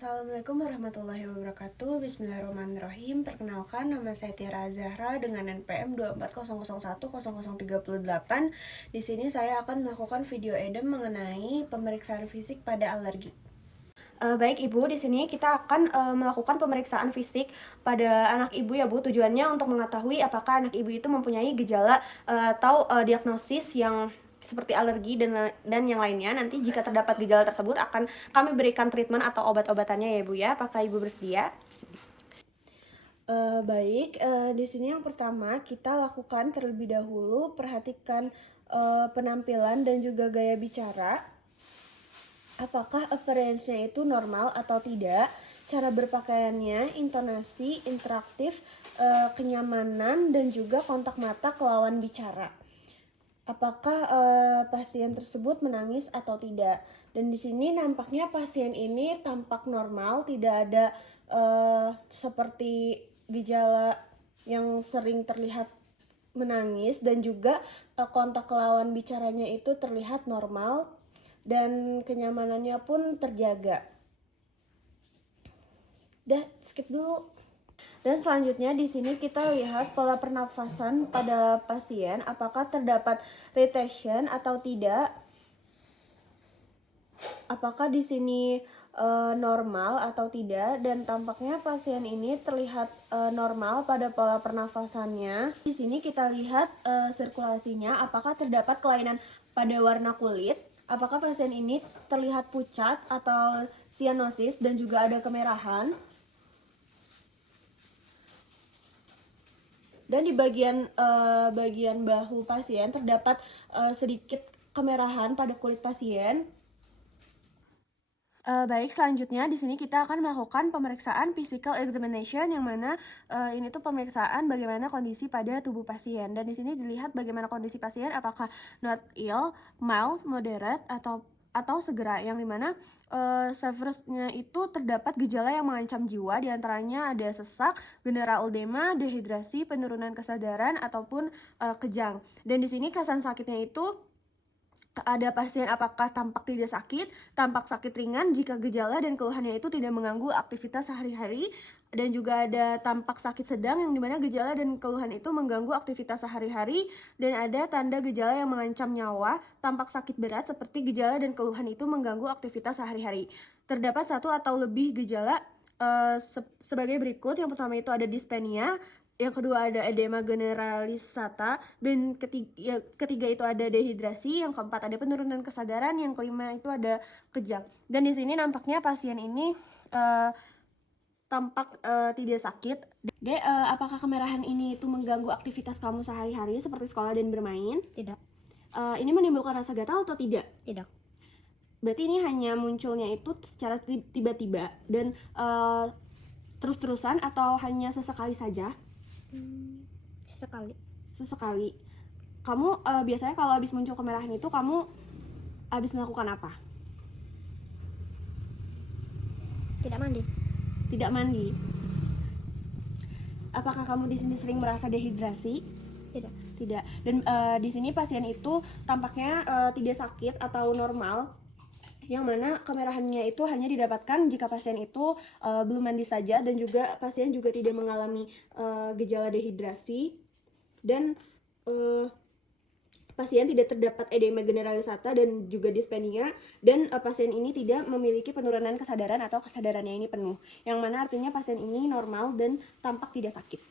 Assalamualaikum warahmatullahi wabarakatuh. Bismillahirrahmanirrahim. Perkenalkan, nama saya Tiara Zahra dengan NPM 240010038. Di sini saya akan melakukan video edem mengenai pemeriksaan fisik pada alergi. Baik Ibu, di sini kita akan melakukan pemeriksaan fisik pada anak Ibu ya Bu. Tujuannya untuk mengetahui apakah anak Ibu itu mempunyai gejala atau diagnosis yang seperti alergi dan yang lainnya. Nanti jika terdapat gejala tersebut akan kami berikan treatment atau obat-obatannya ya Bu ya. Apakah Ibu bersedia? Baik, di sini yang pertama kita lakukan terlebih dahulu perhatikan penampilan dan juga gaya bicara. Apakah appearance-nya itu normal atau tidak, cara berpakaiannya, intonasi, interaktif, kenyamanan, dan juga kontak mata ke lawan bicara. Apakah pasien tersebut menangis atau tidak? Dan di sini nampaknya pasien ini tampak normal, tidak ada seperti gejala yang sering terlihat menangis, dan juga kontak ke lawan bicaranya itu terlihat normal dan kenyamanannya pun terjaga. Skip dulu. Dan selanjutnya di sini kita lihat pola pernafasan pada pasien, apakah terdapat retention atau tidak. Apakah di sini normal atau tidak, dan tampaknya pasien ini terlihat normal pada pola pernafasannya. Di sini kita lihat sirkulasinya, apakah terdapat kelainan pada warna kulit. Apakah pasien ini terlihat pucat atau cyanosis dan juga ada kemerahan. Dan di bagian bahu pasien terdapat sedikit kemerahan pada kulit pasien. Baik, selanjutnya di sini kita akan melakukan pemeriksaan physical examination, yang mana ini tuh pemeriksaan bagaimana kondisi pada tubuh pasien. Dan di sini dilihat bagaimana kondisi pasien, apakah not ill, mild, moderate, atau segera, yang dimana severusnya itu terdapat gejala yang mengancam jiwa, diantaranya ada sesak, general edema, dehidrasi, penurunan kesadaran, ataupun kejang. Dan di sini kesan sakitnya itu ada pasien apakah tampak tidak sakit, tampak sakit ringan jika gejala dan keluhannya itu tidak mengganggu aktivitas sehari-hari, dan juga ada tampak sakit sedang yang dimana gejala dan keluhan itu mengganggu aktivitas sehari-hari, dan ada tanda gejala yang mengancam nyawa, tampak sakit berat seperti gejala dan keluhan itu mengganggu aktivitas sehari-hari. Terdapat satu atau lebih gejala sebagai berikut. Yang pertama itu ada dyspnea, yang kedua ada edema generalisata, dan ketiga itu ada dehidrasi, yang keempat ada penurunan kesadaran, yang kelima itu ada kejang. Dan di sini nampaknya pasien ini tampak tidak sakit. Apakah kemerahan ini itu mengganggu aktivitas kamu sehari-hari seperti sekolah dan bermain? Tidak. Ini menimbulkan rasa gatal atau tidak? Tidak. Berarti ini hanya munculnya itu secara tiba-tiba dan terus-terusan, atau hanya sesekali saja? Sesekali. Kamu biasanya kalau habis muncul kemerahan itu kamu habis melakukan apa? Tidak mandi. Apakah kamu di sini sering merasa dehidrasi? Tidak. Dan di sini pasien itu tampaknya tidak sakit atau normal, yang mana kemerahannya itu hanya didapatkan jika pasien itu belum mandi saja, dan juga pasien juga tidak mengalami gejala dehidrasi, dan pasien tidak terdapat edema generalisata dan juga dyspnea, dan pasien ini tidak memiliki penurunan kesadaran atau kesadarannya ini penuh, yang mana artinya pasien ini normal dan tampak tidak sakit.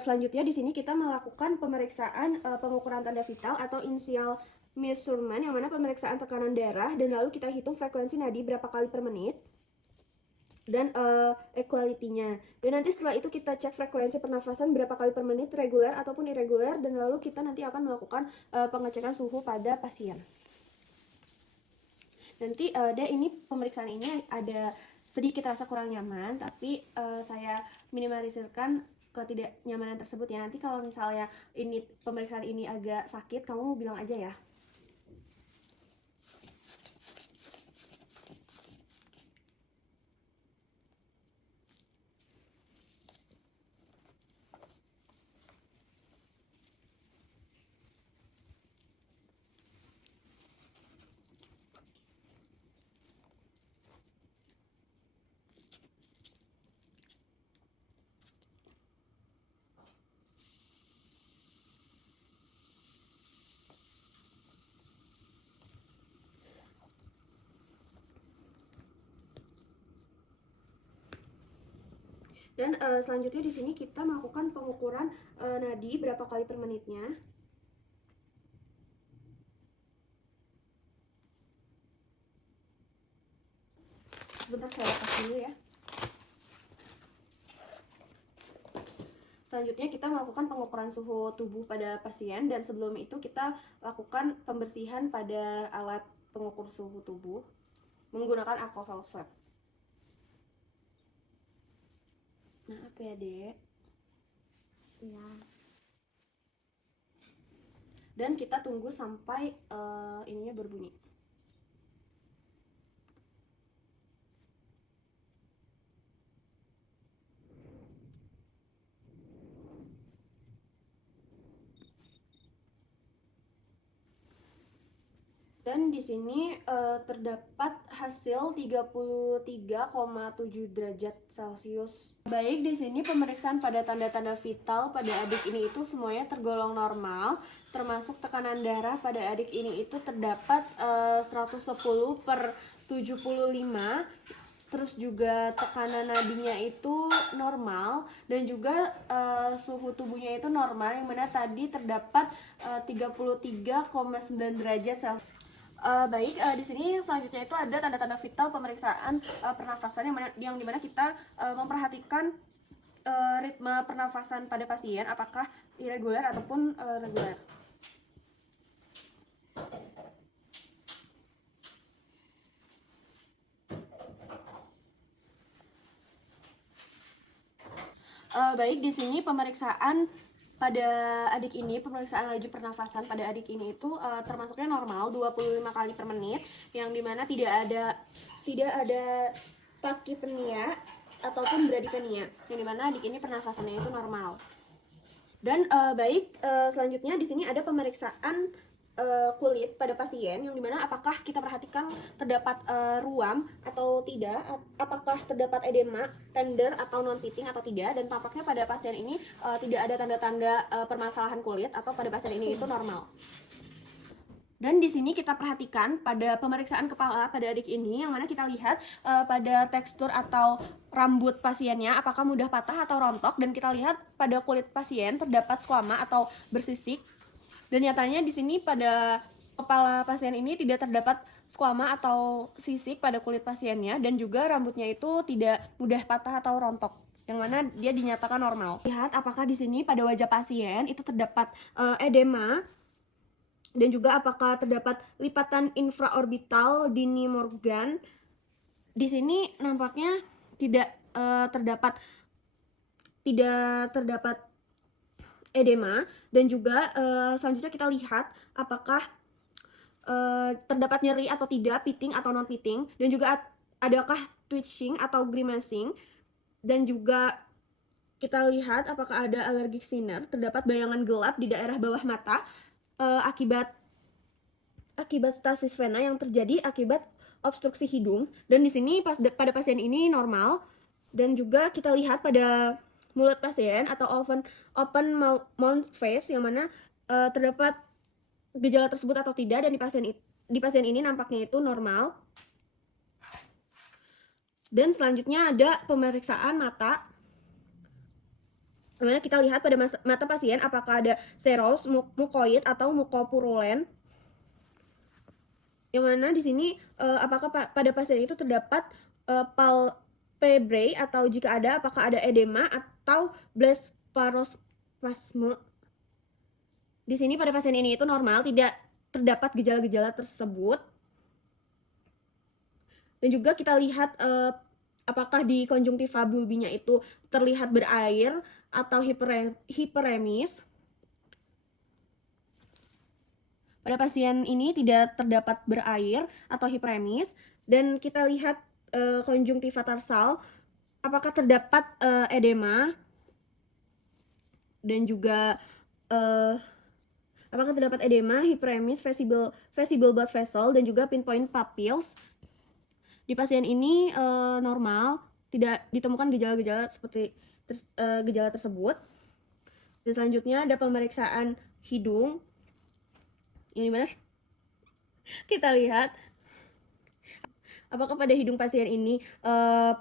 Selanjutnya di sini kita melakukan pemeriksaan pengukuran tanda vital atau initial measurement, yang mana pemeriksaan tekanan darah, dan lalu kita hitung frekuensi nadi berapa kali per menit dan equality-nya. Dan nanti setelah itu kita cek frekuensi pernafasan berapa kali per menit, reguler ataupun irregular, dan lalu kita nanti akan melakukan pengecekan suhu pada pasien. Nanti ini pemeriksaan ini ada sedikit rasa kurang nyaman, tapi saya minimalisirkan ketidaknyamanan tersebut ya. Nanti kalau misalnya ini pemeriksaan ini agak sakit, kamu bilang aja ya. Dan selanjutnya di sini kita melakukan pengukuran nadi berapa kali per menitnya. Sebentar saya lepas dulu ya. Selanjutnya kita melakukan pengukuran suhu tubuh pada pasien, dan sebelum itu kita lakukan pembersihan pada alat pengukur suhu tubuh menggunakan alcohol swab. Nah, apa ya, Dek? Ya. Dan kita tunggu sampai ininya berbunyi. Dan di sini terdapat hasil 33,7 derajat Celcius. Baik, di sini pemeriksaan pada tanda-tanda vital pada adik ini itu semuanya tergolong normal, termasuk tekanan darah pada adik ini itu terdapat 110/75. Terus juga tekanan nadinya itu normal, dan juga suhu tubuhnya itu normal, yang mana tadi terdapat 33,9 derajat Celcius. Baik, di sini selanjutnya itu ada tanda-tanda vital pemeriksaan pernafasan yang dimana kita memperhatikan ritme pernafasan pada pasien, apakah irregular ataupun regular. Baik, di sini pemeriksaan pada adik ini, pemeriksaan laju pernafasan pada adik ini itu termasuknya normal 25 kali per menit, yang dimana tidak ada tachypnea ataupun bradypnea, yang dimana adik ini pernafasannya itu normal. Dan baik, selanjutnya di sini ada pemeriksaan kulit pada pasien, yang dimana apakah kita perhatikan terdapat ruam atau tidak, apakah terdapat edema, tender atau non pitting atau tidak, dan tampaknya pada pasien ini tidak ada tanda-tanda permasalahan kulit, atau pada pasien ini itu normal. Dan di sini kita perhatikan pada pemeriksaan kepala pada adik ini, yang mana kita lihat pada tekstur atau rambut pasiennya apakah mudah patah atau rontok, dan kita lihat pada kulit pasien terdapat squama atau bersisik. Dan nyatanya di sini pada kepala pasien ini tidak terdapat squama atau sisik pada kulit pasiennya, dan juga rambutnya itu tidak mudah patah atau rontok, yang mana dia dinyatakan normal. Lihat apakah di sini pada wajah pasien itu terdapat edema, dan juga apakah terdapat lipatan infraorbital dini Morgan. Di sini nampaknya tidak terdapat edema, dan juga selanjutnya kita lihat apakah terdapat nyeri atau tidak, pitting atau non pitting, dan juga adakah twitching atau grimacing, dan juga kita lihat apakah ada allergic sinner, terdapat bayangan gelap di daerah bawah mata akibat stasis vena yang terjadi akibat obstruksi hidung. Dan di sini pada pasien ini normal, dan juga kita lihat pada mulut pasien atau open mouth face, yang mana terdapat gejala tersebut atau tidak, dan di pasien ini nampaknya itu normal. Dan selanjutnya ada pemeriksaan mata, dimana kita lihat pada mata pasien apakah ada seros, mukoid atau mukopurulen, yang mana di sini apakah pada pasien itu terdapat palpebrae, atau jika ada apakah ada edema atau blepharospasme. Di sini pada pasien ini itu normal, tidak terdapat gejala-gejala tersebut. Dan juga kita lihat apakah di konjungtiva bulbinya itu terlihat berair atau hiperemis. Pada pasien ini tidak terdapat berair atau hiperemis. Dan kita lihat konjungtiva tarsal, apakah terdapat edema, dan juga apakah terdapat edema, hiperemis, visible blood vessel, dan juga pinpoint pupils. Di pasien ini normal, tidak ditemukan gejala-gejala seperti gejala tersebut. Dan selanjutnya ada pemeriksaan hidung, yang dimana kita lihat apakah pada hidung pasien ini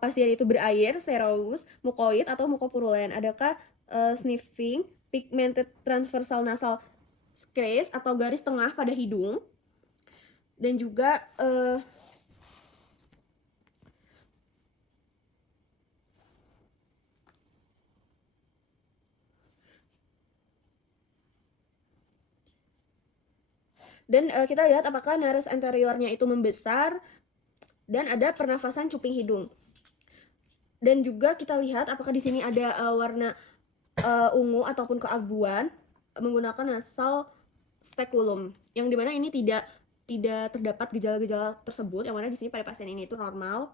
pasien itu berair, serous, mukoid, atau mukopurulen. Adakah sniffing, pigmented transversal nasal crease atau garis tengah pada hidung. Dan juga kita lihat apakah nares anteriornya itu membesar dan ada pernafasan cuping hidung. Dan juga kita lihat apakah di sini ada warna ungu ataupun keabuan menggunakan nasal speculum, yang dimana ini tidak terdapat gejala-gejala tersebut, yang mana di sini pada pasien ini itu normal.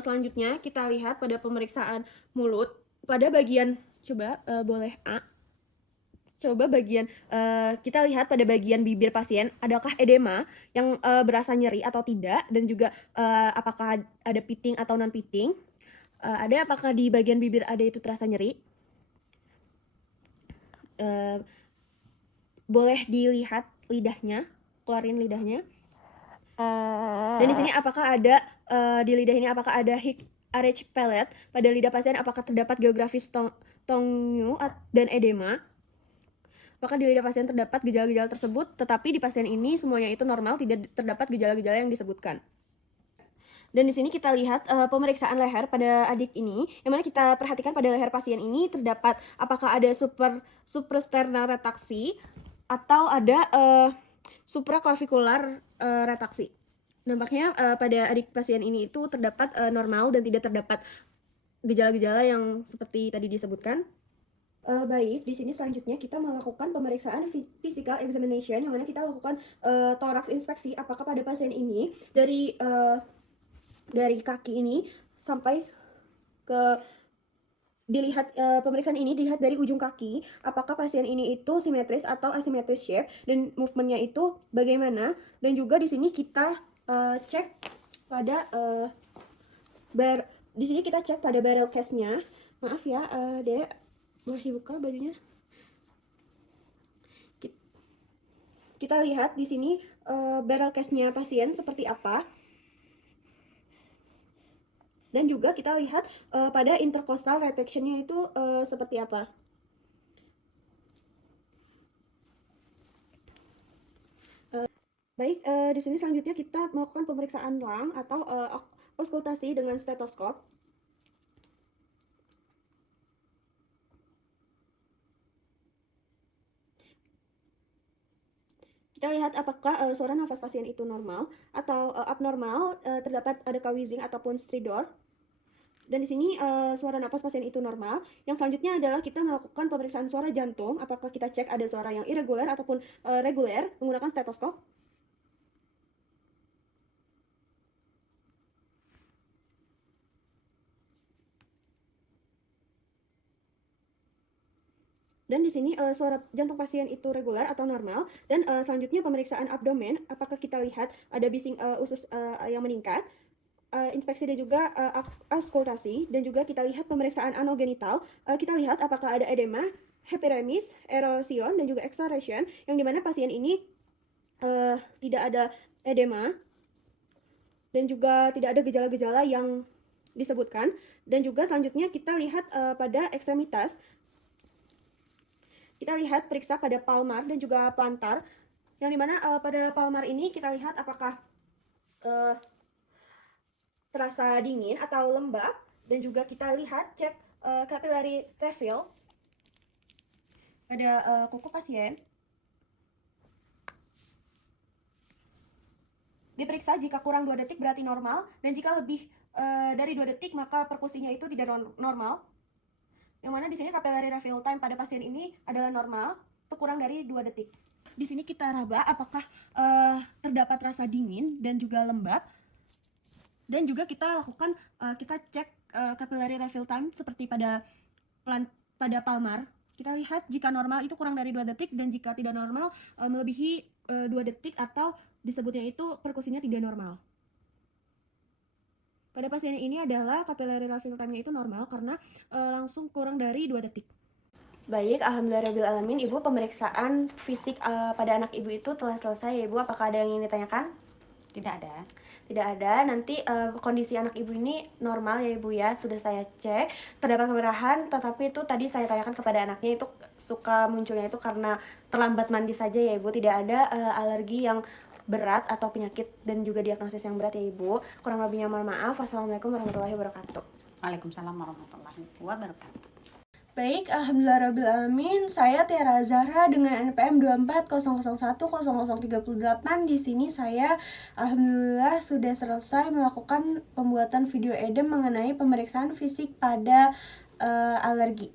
Selanjutnya kita lihat pada pemeriksaan mulut pada bagian, coba boleh A. Coba bagian kita lihat pada bagian bibir pasien, adakah edema yang berasa nyeri atau tidak, dan juga apakah ada pitting atau non pitting. Ada apakah di bagian bibir ada itu terasa nyeri. Boleh dilihat lidahnya, keluarin lidahnya. Dan di sini apakah ada di lidah ini apakah ada hic arch pellet pada lidah pasien, apakah terdapat geografis tongue dan edema. Apakah di lidah pasien terdapat gejala-gejala tersebut, tetapi di pasien ini semuanya itu normal, tidak terdapat gejala-gejala yang disebutkan. Dan di sini kita lihat pemeriksaan leher pada adik ini, yang mana kita perhatikan pada leher pasien ini terdapat apakah ada suprasternal retaksi atau ada supraclavicular retaksi. Nampaknya pada adik pasien ini itu terdapat normal dan tidak terdapat gejala-gejala yang seperti tadi disebutkan. Baik, di sini selanjutnya kita melakukan pemeriksaan physical examination, yang mana kita lakukan thorax inspeksi apakah pada pasien ini dari kaki ini sampai ke dilihat pemeriksaan ini dilihat dari ujung kaki, apakah pasien ini itu simetris atau asimetris shape dan movementnya itu bagaimana. Dan juga di sini kita cek pada di sini kita cek pada barrel case-nya. Maaf ya, Dek. Boleh dibuka bajunya. Kita lihat di sini barrel case-nya pasien seperti apa. Dan juga kita lihat pada intercostal retraction-nya itu seperti apa. Baik, di sini selanjutnya kita melakukan pemeriksaan lung atau auskultasi dengan stetoskop. Kita lihat apakah suara nafas pasien itu normal atau abnormal, terdapat adakah wheezing ataupun stridor. Dan di sini suara nafas pasien itu normal. Yang selanjutnya adalah kita melakukan pemeriksaan suara jantung, apakah kita cek ada suara yang irregular ataupun reguler menggunakan stetoskop. Dan di sini suara jantung pasien itu regular atau normal. Dan selanjutnya pemeriksaan abdomen, apakah kita lihat ada bising usus yang meningkat. Inspeksi dan juga auskultasi. Dan juga kita lihat pemeriksaan anogenital, kita lihat apakah ada edema, hyperemis, erosion, dan juga exoration, yang dimana pasien ini tidak ada edema dan juga tidak ada gejala-gejala yang disebutkan. Dan juga selanjutnya kita lihat pada ekstremitas. Kita lihat periksa pada palmar dan juga plantar, yang dimana pada palmar ini kita lihat apakah terasa dingin atau lembab. Dan juga kita lihat cek capillary refill pada kuku pasien. Diperiksa jika kurang 2 detik berarti normal, dan jika lebih dari 2 detik maka perkusinya itu tidak normal. Yang mana di sini capillary refill time pada pasien ini adalah normal, atau kurang dari 2 detik. Di sini kita raba apakah terdapat rasa dingin dan juga lembab. Dan juga kita lakukan kita cek capillary refill time seperti pada palmar. Kita lihat jika normal itu kurang dari 2 detik, dan jika tidak normal melebihi 2 detik atau disebutnya itu perkusinya tidak normal. Pada pasien ini adalah capillary refill time-nya itu normal karena langsung kurang dari 2 detik. Baik, alhamdulillahirrahmanirrahim. Ibu, pemeriksaan fisik pada anak ibu itu telah selesai ya Ibu. Apakah ada yang ingin ditanyakan? Tidak ada. Tidak ada. Nanti kondisi anak ibu ini normal ya Ibu ya. Sudah saya cek. Terdapat kemerahan, tetapi itu tadi saya tanyakan kepada anaknya, itu suka munculnya itu karena terlambat mandi saja ya Ibu. Tidak ada alergi yang berat atau penyakit dan juga diagnosis yang berat ya Ibu. Kurang lebihnya mohon maaf. Wassalamualaikum warahmatullahi wabarakatuh. Waalaikumsalam warahmatullahi wabarakatuh. Baik, alhamdulillahirrahmanirrahim. Saya Tiara Zahra dengan NPM 2400100338. Di sini saya alhamdulillah sudah selesai melakukan pembuatan video edem mengenai pemeriksaan fisik pada alergi.